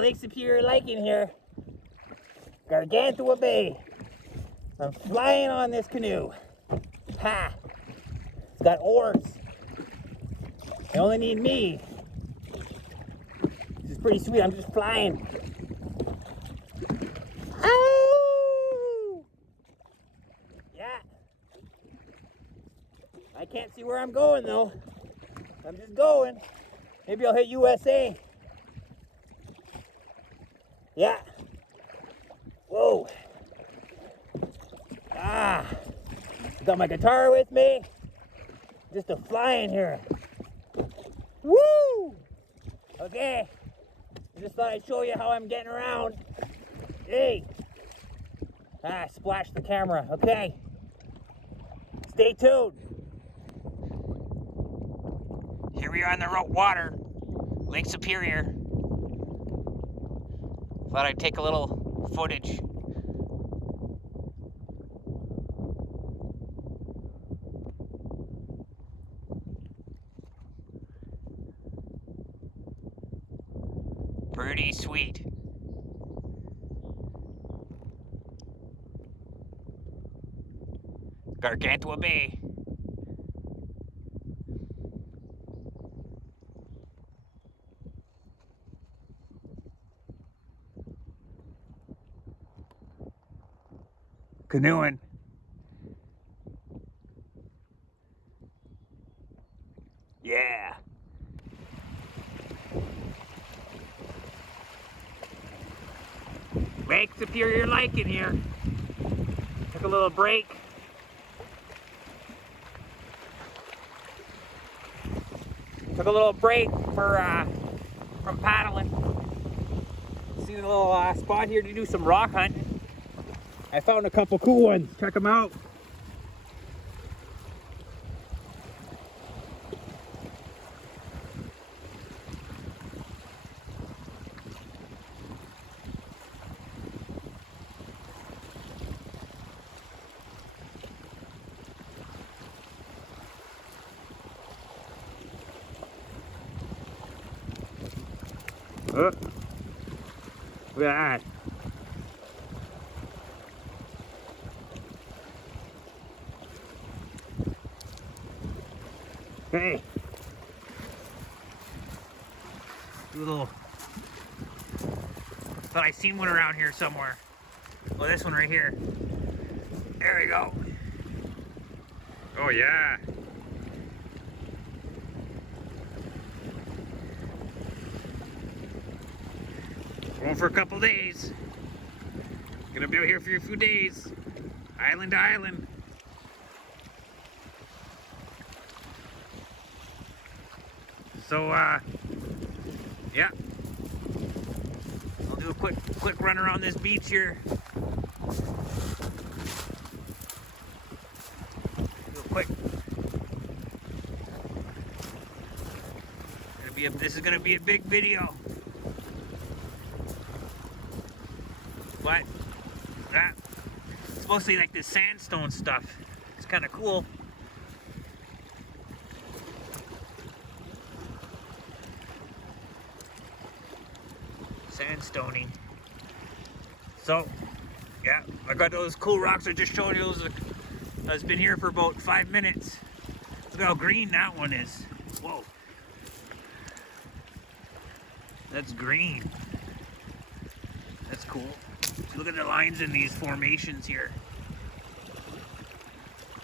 Lake Superior Lycan here. Gargantua Bay. I'm flying on this canoe. Ha! It's got oars. They only need me. This is pretty sweet. I'm just flying. Oh! Yeah. I can't see where I'm going though. I'm just going. Maybe I'll hit USA. Yeah. Whoa. Got my guitar with me. Just a flying here. Woo! Okay. I just thought I'd show you how I'm getting around. Hey. Splash the camera. Okay. Stay tuned. Here we are on the water. Lake Superior. Thought I'd take a little footage. Pretty sweet. Gargantua Bay. Canoeing. Yeah. Lake Superior Lycan here. Took a little break. Took a little break from paddling. See a little spot here to do some rock hunting. I found a couple cool ones. Check them out. Look at that. Hey. Little. Thought I seen one around here somewhere. Oh, this one right here. There we go. Oh yeah. Going for a couple days. Gonna be out here for a few days. Island to island. So yeah. I'll do a quick run around this beach here. Real quick. This is gonna be a big video. But it's mostly like this sandstone stuff. It's kind of cool. Sandstoning. So, yeah, I got those cool rocks I just showed you. Those has been here for about 5 minutes. Look how green that one is. Whoa. That's green. That's cool. Look at the lines in these formations here.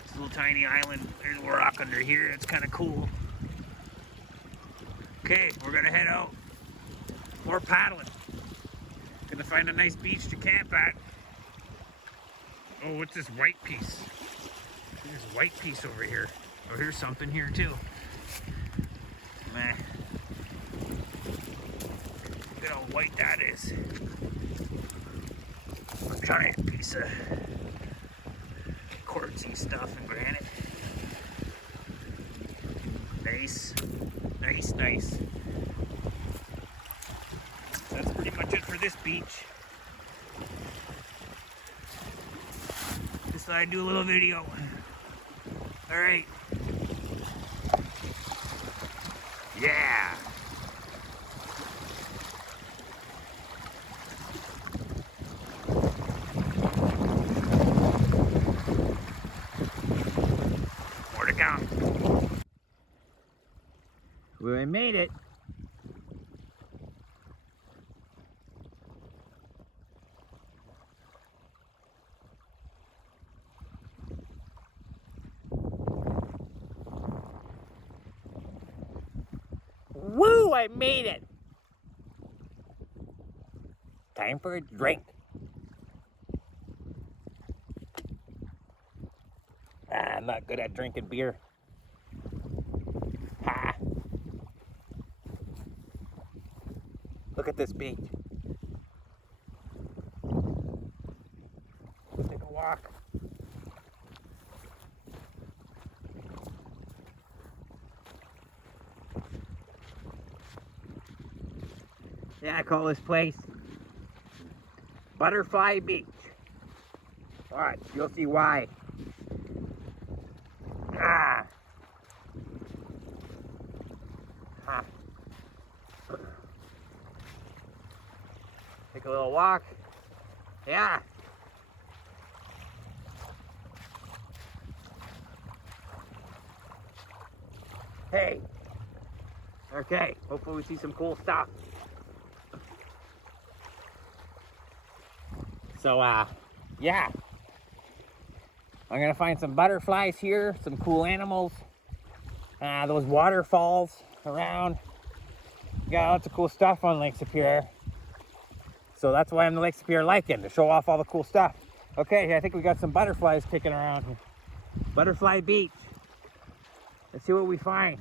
This little tiny island. There's a rock under here. It's kind of cool. Okay, we're gonna head out. More paddling. Gonna find a nice beach to camp at. Oh, what's this white piece? There's a white piece over here. Oh, here's something here too. Meh. Look at how white that is. A giant piece of quartzy stuff and granite. Nice. Nice, nice. That's pretty much it for this beach. Just thought I'd do a little video. Alright. Yeah. made it. Woo! I made it! Time for a drink. I'm not good at drinking beer. Ha! Look at this beach. Let's take a walk. Yeah, I call this place Butterfly Beach. Alright, you'll see why. Ah! Ha. Take a little walk. Yeah. Hey. Okay, hopefully we see some cool stuff. So, yeah. I'm gonna find some butterflies here, some cool animals. Those waterfalls around. Got lots of cool stuff on Lake Superior. So that's why I'm the Lake Superior Lycan, to show off all the cool stuff. Okay, I think we got some butterflies kicking around here. Butterfly Beach. Let's see what we find.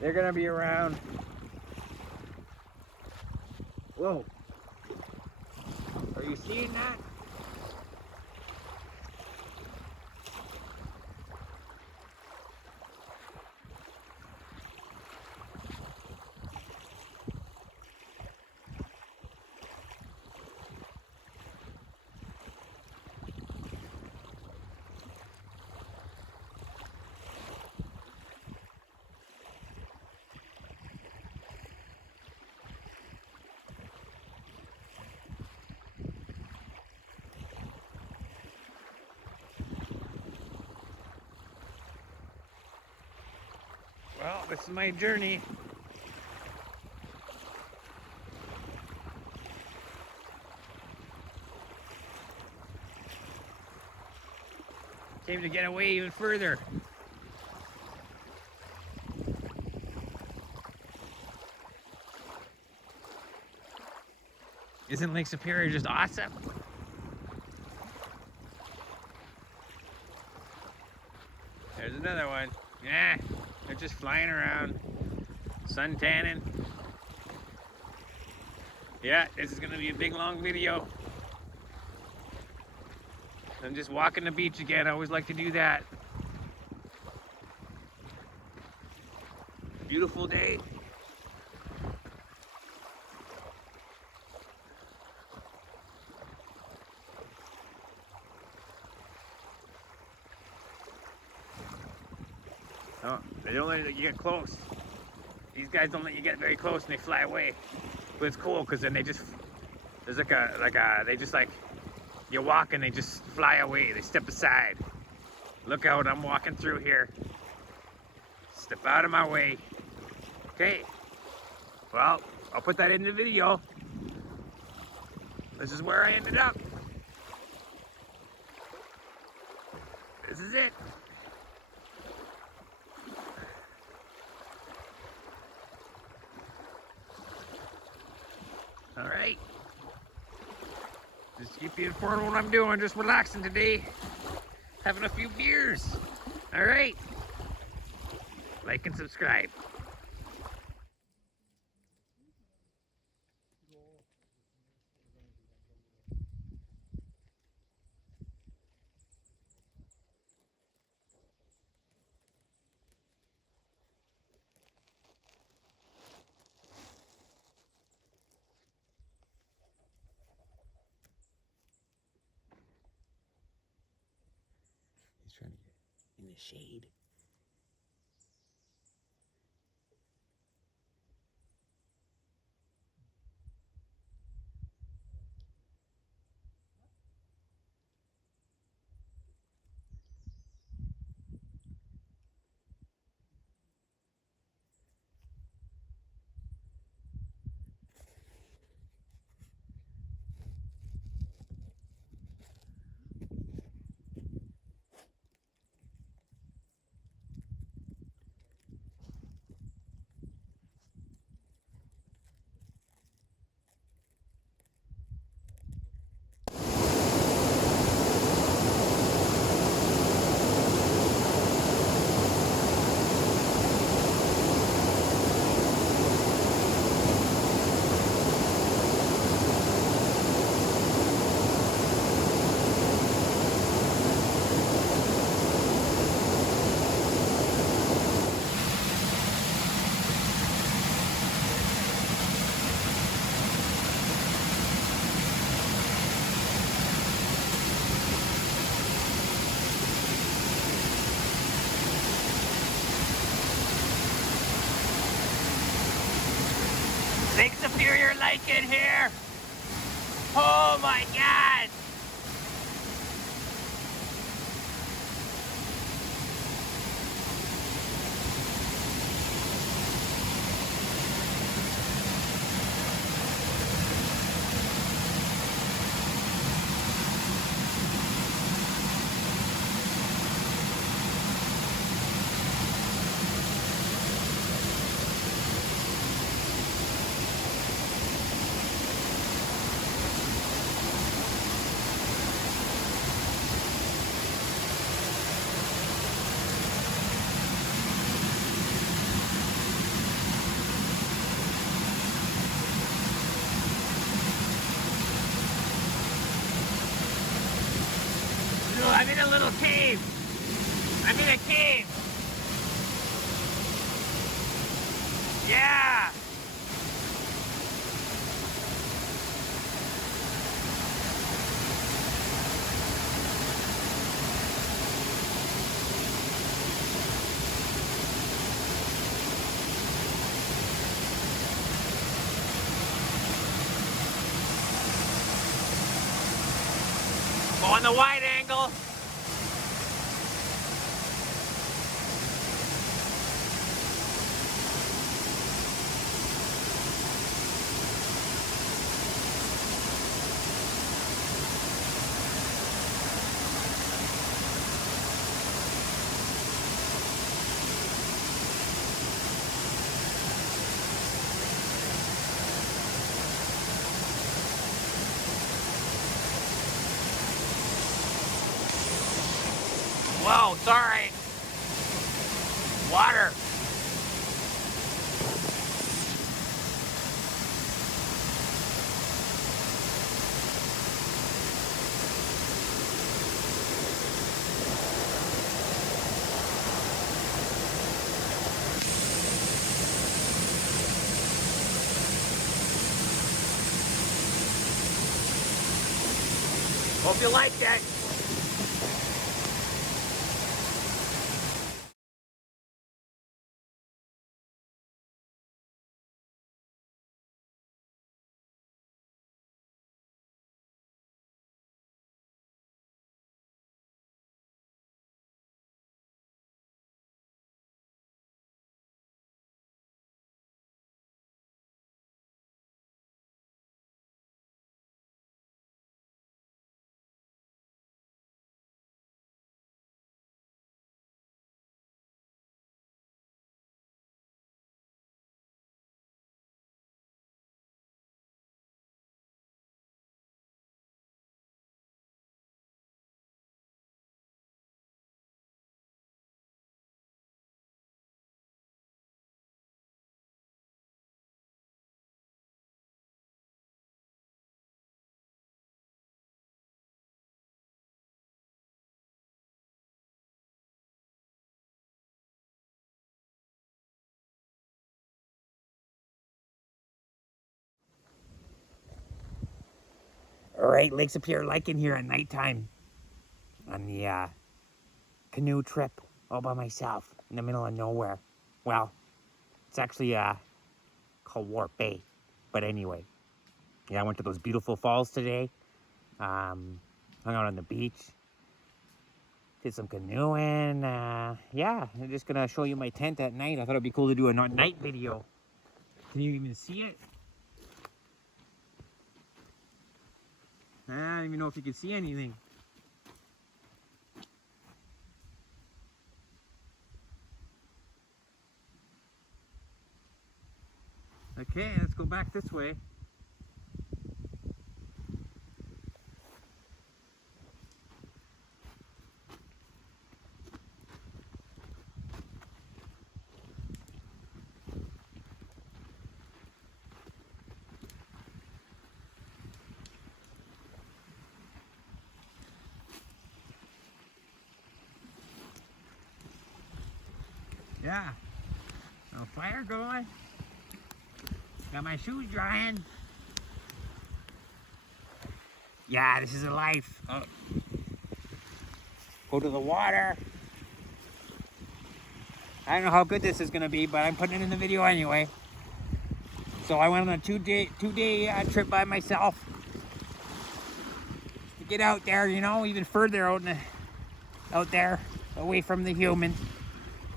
They're gonna be around. Whoa. Are you seeing that? Well, this is my journey. Came to get away even further. Isn't Lake Superior just awesome? There's another one. Yeah, they're just flying around, sun tanning. Yeah, this is gonna be a big long video. I'm just walking the beach again. I always like to do that. Beautiful day. Oh, they don't let you get close. These guys don't let you get very close and they fly away. But it's cool because then they just, there's they just like, you walk and they just fly away. They step aside. Look out, I'm walking through here. Step out of my way. Okay. Well, I'll put that in the video. This is where I ended up. This is it. All right. Just keep you informed of what I'm doing. Just relaxing today. Having a few beers. All right. Like and subscribe. He's trying to get in the shade. here. Oh my God. I'm in a little cave. I'm in a cave. Yeah. On the wide angle. Whoa, sorry. Water. Hope you liked it. All right, lakes appear Lycan here at nighttime on the canoe trip all by myself in the middle of nowhere. Well, it's actually called Warp Bay, but anyway. Yeah, I went to those beautiful falls today. Hung out on the beach. Did some canoeing. Yeah, I'm just gonna show you my tent at night. I thought it'd be cool to do a night video. Can you even see it? I don't even know if you can see anything. Okay, let's go back this way. Yeah, a fire going. Got my shoes drying. Yeah, this is a life. Oh. Go to the water. I don't know how good this is gonna be, but I'm putting it in the video anyway. So I went on a two-day trip by myself to get out there, you know, even further out there, away from the humans.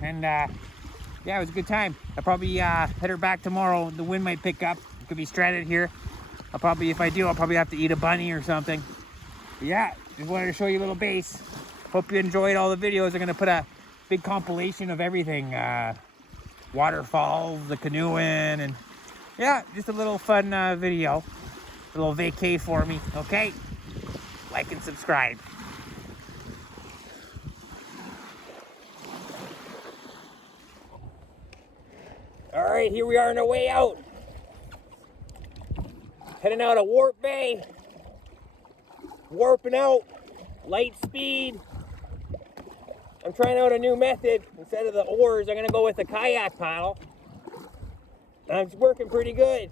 And yeah, it was a good time. I'll probably head her back tomorrow. The wind might pick up. It could be stranded here. If I do, I'll probably have to eat a bunny or something. But yeah, just wanted to show you a little base. Hope you enjoyed all the videos. I'm gonna put a big compilation of everything. Waterfalls, the canoeing, and yeah, just a little fun video. A little vacay for me, okay? Like and subscribe. All right, here we are on our way out. Heading out of Warp Bay. Warping out, light speed. I'm trying out a new method. Instead of the oars, I'm gonna go with a kayak paddle. And it's working pretty good.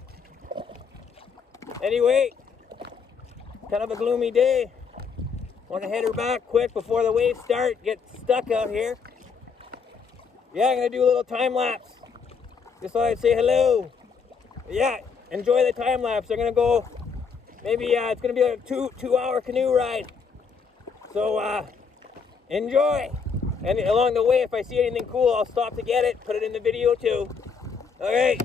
Anyway, kind of a gloomy day. Want to head her back quick before the waves start. Get stuck out here. Yeah, I'm gonna do a little time lapse. Just thought I'd say hello. Yeah, enjoy the time lapse. I'm gonna go. Maybe it's gonna be a two-hour canoe ride. So enjoy. And along the way, if I see anything cool, I'll stop to get it. Put it in the video too. Okay.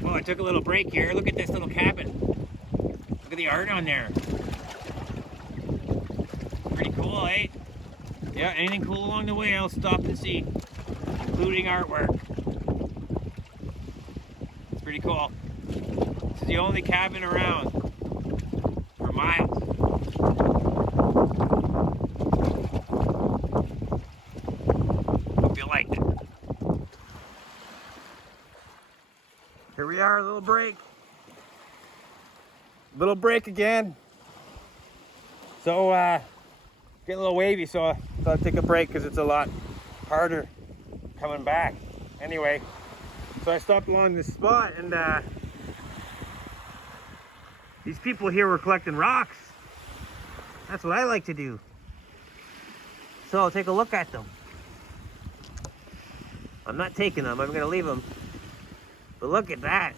Well, I took a little break here. Look at this little cabin. Look at the art on there. Pretty cool, eh? Yeah, anything cool along the way, I'll stop and see. Including artwork. It's pretty cool. This is the only cabin around for miles. Hope you liked it. Here we are, a little break. Little break again. So, getting a little wavy, so I thought I'd take a break because it's a lot harder coming back. Anyway, so I stopped along this spot and these people here were collecting rocks. That's what I like to do. So I'll take a look at them. I'm not taking them, I'm gonna leave them. But look at that.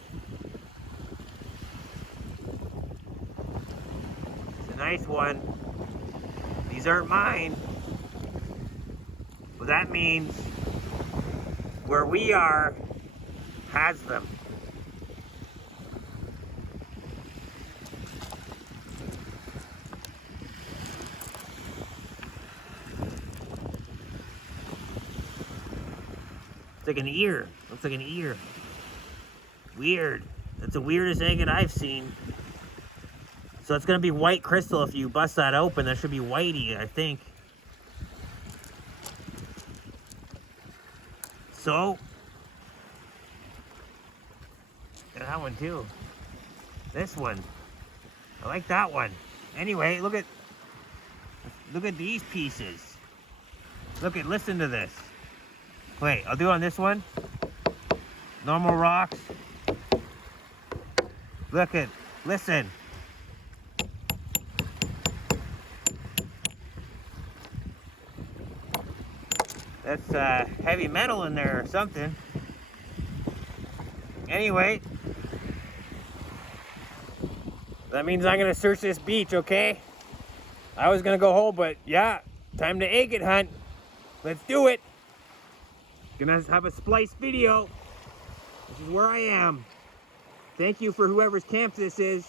It's a nice one. These aren't mine. Well, that means where we are has them. It's like an ear. Looks like an ear. Weird. That's the weirdest agate I've seen. So it's gonna be white crystal if you bust that open. That should be whitey, I think. So, and that one too. This one. I like that one. Anyway, look at these pieces. Listen to this. Wait, I'll do on this one. Normal rocks. Listen. That's heavy metal in there or something. Anyway, that means I'm gonna search this beach, okay? I was gonna go home, but yeah, time to agate hunt. Let's do it. Gonna have a splice video. This is where I am. Thank you for whoever's camp this is.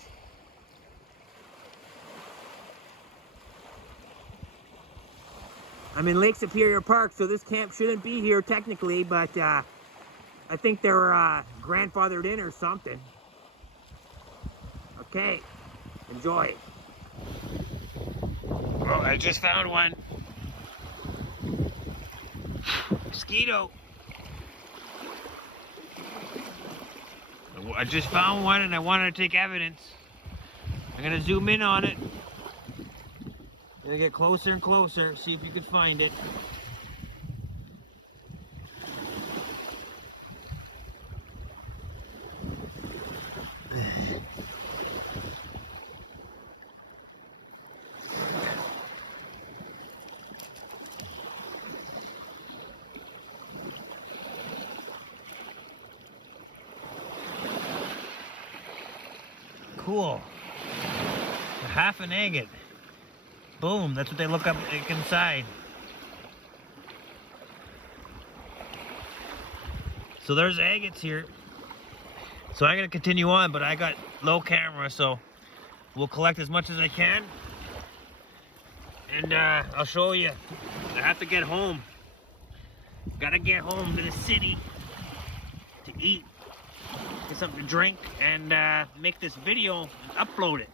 I'm in Lake Superior Park, so this camp shouldn't be here technically, but I think they're grandfathered in or something. Okay, enjoy. Well, I just found one. Mosquito. I just found one and I wanted to take evidence. I'm gonna zoom in on it. Gonna get closer and closer, see if you can find it. cool. Half an agate. Boom, that's what they look up inside. So there's agates here. So I'm gonna continue on, but I got low camera, so we'll collect as much as I can. And I'll show you. I have to get home. Gotta get home to the city to eat, get something to drink, and make this video and upload it.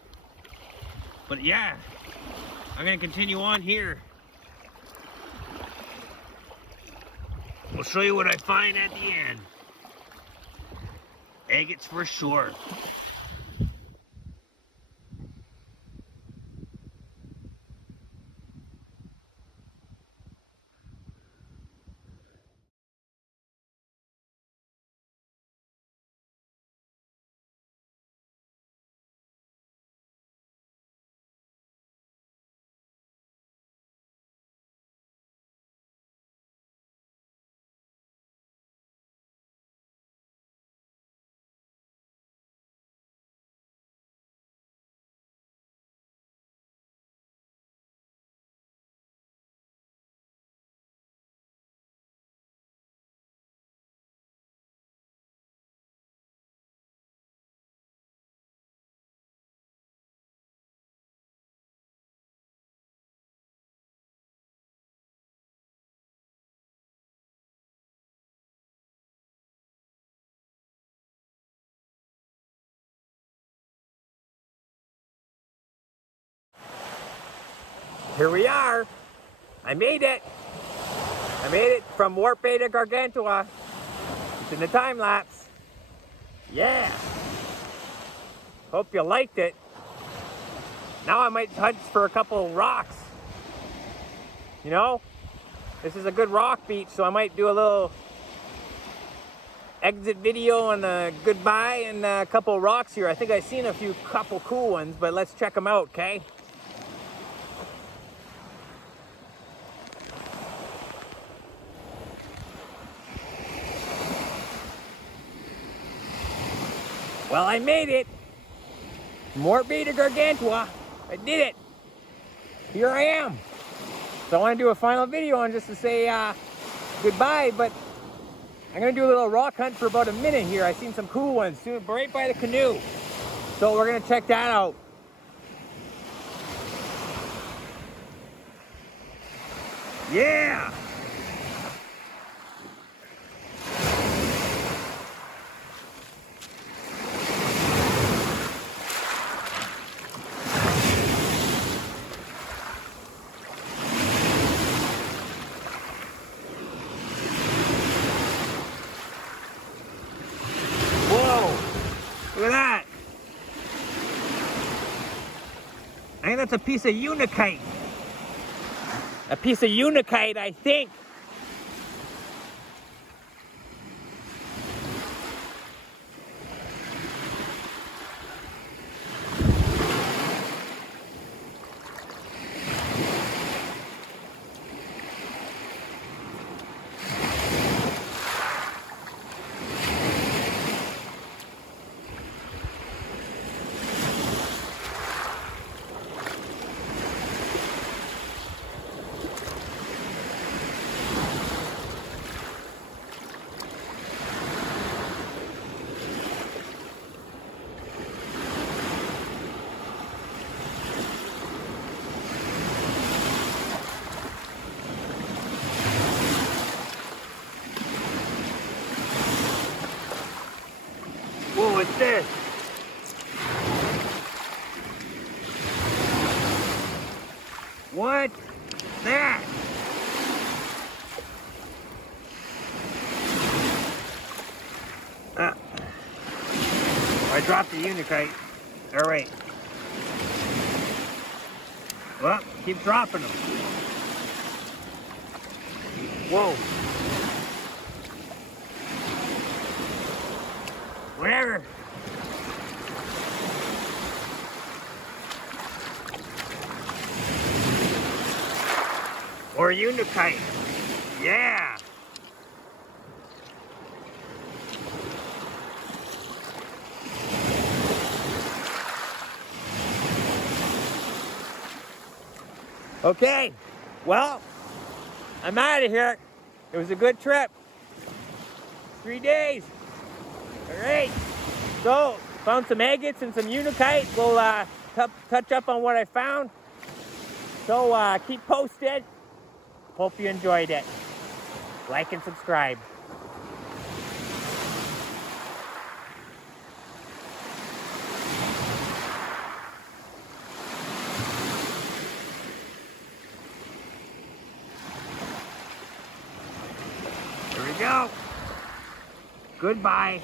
But yeah, I'm gonna continue on here. We'll show you what I find at the end. Agates for sure. Here we are. I made it. I made it from Warp Bay to Gargantua. It's in the time lapse. Yeah. Hope you liked it. Now I might hunt for a couple rocks. You know, this is a good rock beach, so I might do a little exit video and a goodbye and a couple rocks here. I think I've seen a couple cool ones, but let's check them out, okay? Well, I made it. From Warp Bay to Gargantua. I did it. Here I am. So I want to do a final video on just to say goodbye, but I'm going to do a little rock hunt for about a minute here. I've seen some cool ones too, right by the canoe. So we're going to check that out. Yeah! Whoa! Look at that! I think that's a piece of unikite. A piece of unikite, I think. Whoa, what's this? What's that? I dropped the unikite. All right. Well, keep dropping them. Whoa. Whatever. Or unikite. Yeah. Okay, well, I'm out of here. It was a good trip. 3 days. All right. So, found some agates and some unikite. We'll touch up on what I found. So, keep posted. Hope you enjoyed it. Like and subscribe. Here we go. Goodbye.